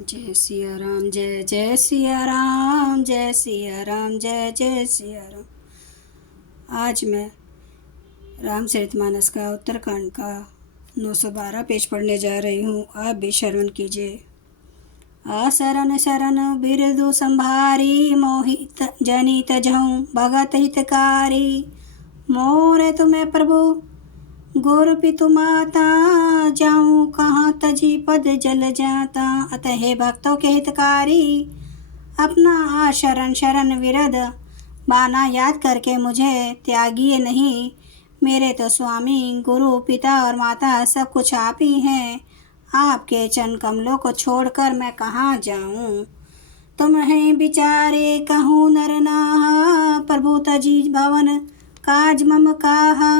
जय सिया राम, जय जय सिया राम, जय सिया राम, जय जय सिया राम। आज मैं रामचरितमानस का उत्तरकांड का 912 पेज पढ़ने जा रही हूँ। आप भी श्रवण कीजिए। असरन शरण बिरदु संभारी, मोहित जनित जहूँ भगत हितकारी। मोरे तुम्हें प्रभु गुरु पितु माता, जाऊँ कहाँ तजी पद जल जाता। अतः हे भक्तों के हितकारी, अपना आशरण शरण विरद बाना याद करके मुझे त्यागिए नहीं। मेरे तो स्वामी गुरु पिता और माता सब कुछ आप ही हैं। आपके चरण कमलों को छोड़कर मैं कहाँ जाऊँ। तुम्हें बिचारे कहूँ नर नाहा, प्रभु तजी भवन काज मम काहा।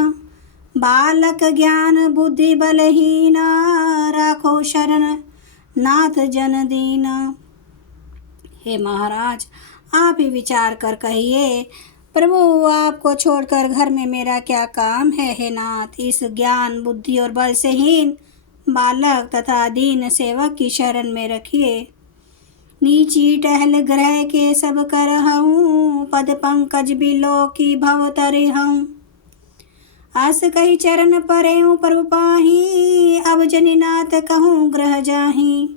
बालक ज्ञान बुद्धि बलहीना, राखो शरण नाथ जन दीना। हे महाराज, आप ही विचार कर कहिए, प्रभु आपको छोड़कर घर में मेरा क्या काम है। हे नाथ, इस ज्ञान बुद्धि और बल से हीन बालक तथा दीन सेवक की शरण में रखिए। नीची टहल ग्रह के सब कर हूँ, पद पंकज बिलो की भव तरे हूँ। आस कही चरण परे हूँ प्रभु पाही, अब जनिनाथ कहूँ ग्रह जाही।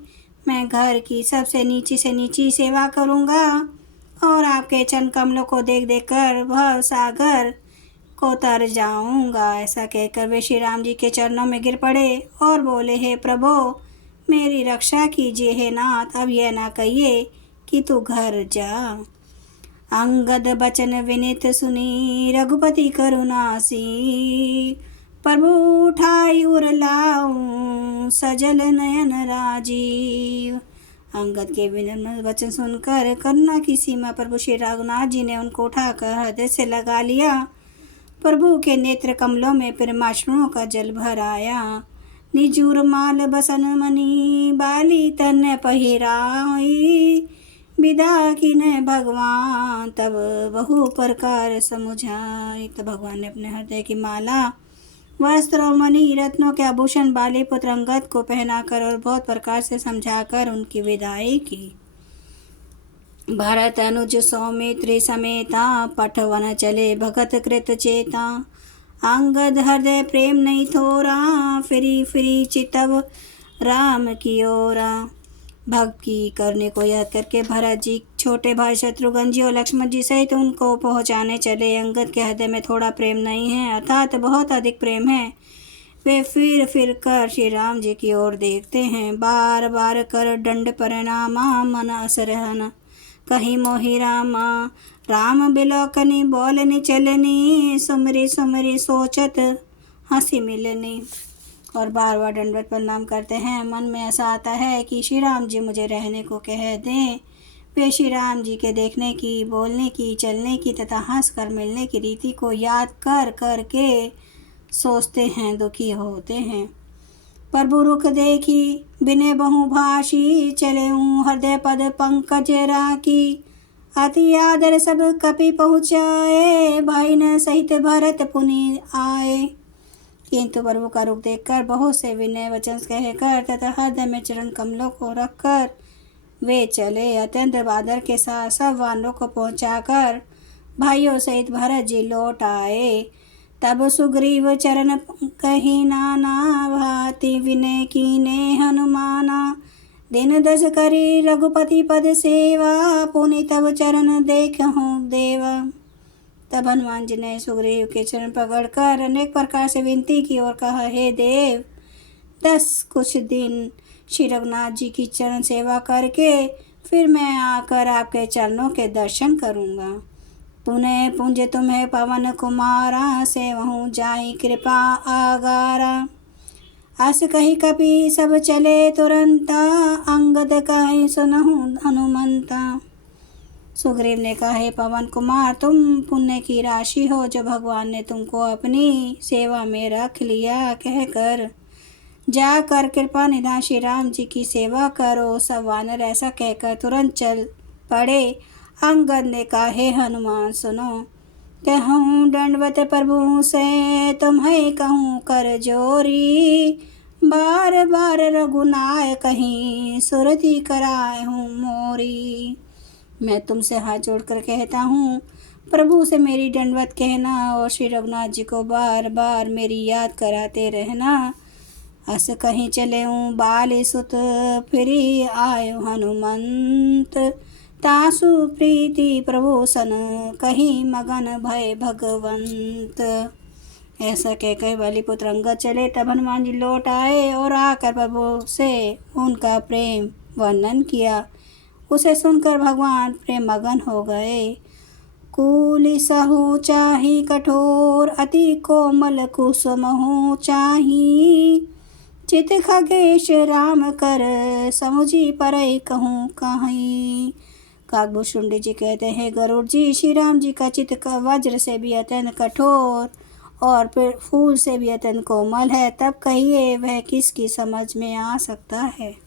मैं घर की सबसे नीची से नीची सेवा करूँगा और आपके चरण कमलों को देख देख कर भव सागर को तर जाऊँगा। ऐसा कहकर वे श्री राम जी के चरणों में गिर पड़े और बोले, हे प्रभु मेरी रक्षा कीजिए। हे नाथ, अब यह ना कहिए कि तू घर जा। अंगद बचन विनित सुनी, रघुपति करुणासी। प्रभु उठाई उर लाऊं, सजल नयन राजीव। अंगद के विनम्र वचन सुनकर करुणा की सीमा प्रभु श्री रघुनाथ जी ने उनको उठाकर हृदय से लगा लिया। प्रभु के नेत्र कमलों में प्रेमाश्रुओं का जल भर आया। निजूर माल बसन मनी, बाली तन पहिराई। विदा की न भगवान, तब बहु प्रकार समुझाई। तो भगवान ने अपने हृदय की माला, वस्त्र और मणि रत्नों के आभूषण बाली पुत्र अंगद को पहनाकर और बहुत प्रकार से समझाकर उनकी विदाई की। भरत अनुज सौमित्री समेता, पठवन चले भगत कृत चेता। अंगद हृदय प्रेम नहीं थोरा, फिरी फिरी चितव राम की ओरा। भक्ति करने को याद करके भरत जी छोटे भाई शत्रुघ्न जी और लक्ष्मण जी सहित उनको पहुंचाने चले। अंगद के हृदय में थोड़ा प्रेम नहीं है, अर्थात बहुत अधिक प्रेम है। वे फिर फिर कर श्री राम जी की ओर देखते हैं। बार बार कर दंड परिणामा, मन असरहन कहीं मोहि रामा। राम बिलोकनी बोलनी चलनी, सुमरी सुमरी सोचत हंसी मिलनी। और बार बार दंडवत प्रणाम करते हैं। मन में ऐसा आता है कि श्री राम जी मुझे रहने को कह दें। वे श्री राम जी के देखने की, बोलने की, चलने की तथा हंस कर मिलने की रीति को याद कर कर के सोचते हैं, दुखी होते हैं। प्रभु रुख देखी बिने बहुभाषी, चले हूँ हृदय पद पंकज राखी। अति आदर सब कपि पहुँचाए, भाई न सहित भरत पुनि आए। किंतु प्रभु का रुख देखकर बहुत से विनय वचन कहकर तथा हृदय में चरण कमलों को रखकर वे चले। अत्यंत आदर के साथ सब वानरों को पहुंचाकर भाइयों सहित भरत जी लौट आए। तब सुग्रीव चरण कही नाना, भांति विनय कीने हनुमाना। दिन दस करी रघुपति पद सेवा, पुनि तब चरण देखहूँ देवा। तब हनुमान जी ने सुग्रीव के चरण पकड़कर अनेक प्रकार से विनती की और कहा, हे देव, 10 कुछ दिन श्री रघुनाथ जी की चरण सेवा करके फिर मैं आकर आपके चरणों के दर्शन करूँगा। पुनः पुंज तुम्हें पवन कुमारा, सेवहूँ जाई कृपा आगारा। अस कही कपि सब चले तुरंता, अंगद कहि सुनहु हनुमंता। सुग्रीव ने कहा, हे पवन कुमार, तुम पुण्य की राशि हो जो भगवान ने तुमको अपनी सेवा में रख लिया। कहकर जाकर कृपा निधान श्री राम जी की सेवा करो। सब वानर ऐसा कहकर तुरंत चल पड़े। अंगद ने कहा, हे हनुमान सुनो, कहूँ दंडवत प्रभु से तुम्हें कहूँ कर जोरी। बार बार रघुनाय कहीं सुरती कराए हूँ मोरी। मैं तुमसे हाथ जोड़कर कहता हूँ, प्रभु से मेरी दंडवत कहना और श्री रघुनाथ जी को बार बार मेरी याद कराते रहना। अस कहीं चले हूँ बाली सुत फिरी आयो हनुमंत। तासु प्रीति प्रभु सन कहीं मगन भय भगवंत। ऐसा कहकर बलिपुत्र अंगद चले। तब हनुमान जी लौट आए और आकर प्रभु से उनका प्रेम वर्णन किया। उसे सुनकर भगवान प्रेम मगन हो गए। कूली सहु चाही कठोर अति कोमल कुसुमहु चाही। चित खगेश राम कर समुझी परई कहूँ कहीं। काकभूषुंडी जी कहते हैं, गरुड़ जी श्री राम जी का चित का वज्र से भी अत्यंत कठोर और फिर फूल से भी अत्यंत कोमल है, तब कहिए वह किसकी समझ में आ सकता है।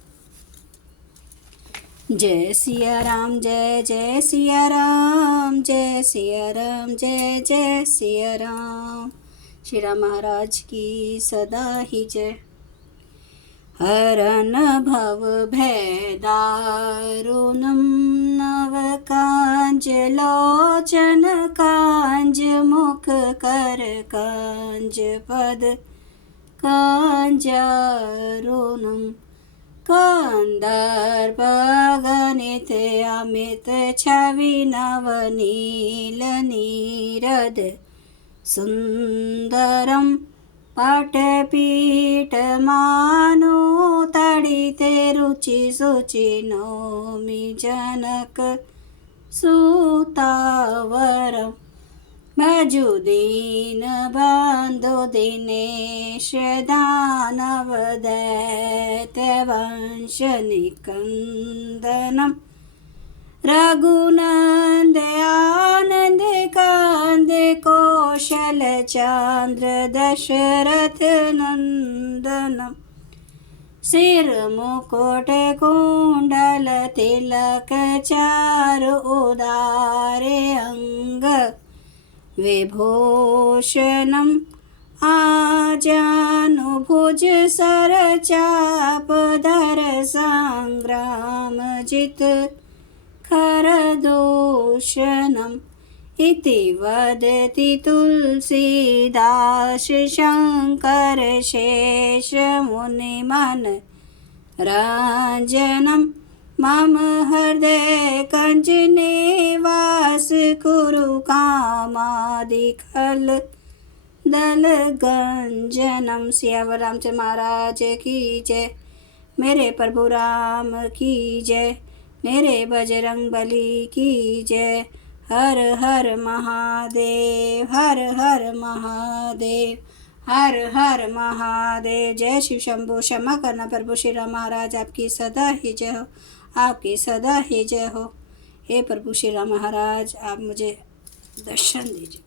जय सिया राम जय जय सिया राम, जय सिया राम जय जय सिया राम। श्री राम महाराज की सदा ही जय। हरन भव भय दारुणं नव कांज लोचन कांज मुख कर कांज पद कांजारुणं। कंदर्प गणित अमित छवि नवनील नीरद सुंदरम। पटपीठ मानो तड़िते रुचि सुचि नौमि जनक सुतावरम। भजु दीन बंधु दिनेश दानव दैत्य वंश निकंदनम। रघुनंद आनंद कांद कौशल चंद्र दशरथ नंदनम। सिर मुकुट कुंडल तिलक चारु उदारे अंग विभूषणम। आजानुभुज सर चाप धर संग्राम जित खरदूषणम्। इति वदति तुलसीदास शंकर शेष मुनिमन रंजनम्। मम हृदय कंज निवास कुरु कामादिखल दल गंजनम। सियावर रामचंद्र महाराज की जय। मेरे प्रभु राम की जय। मेरे बजरंग बली की जय। हर हर महादेव, हर हर महादेव, हर हर महादेव। जय शिव शंभो। क्षमा करना प्रभु श्री राम महाराज, आपकी सदा ही जय हो, आपकी सदा ही जय हो। हे प्रभु श्री राम महाराज, आप मुझे दर्शन दीजिए।